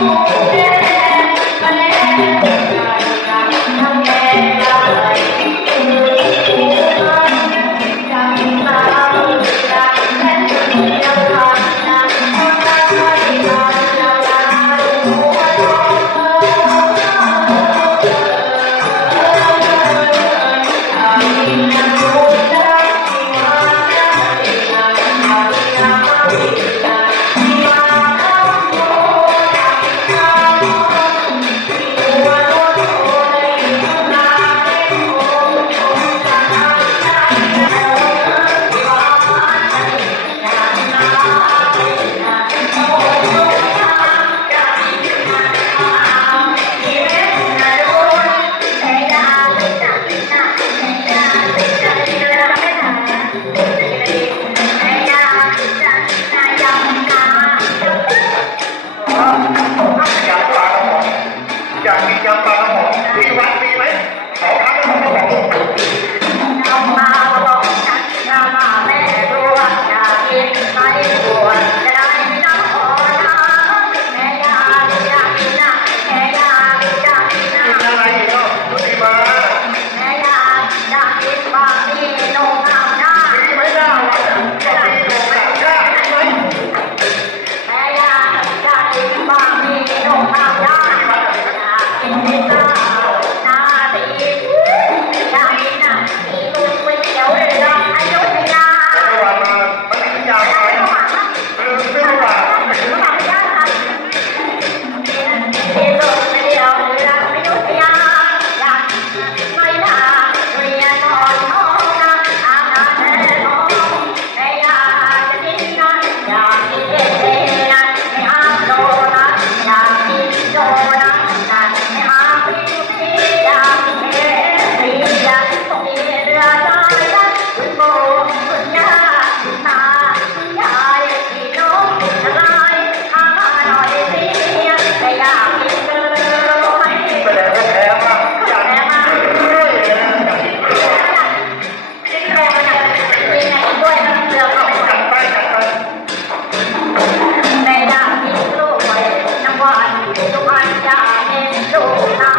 Senhor. อยากกินยำปลาหอมที่วัดมี Rượu.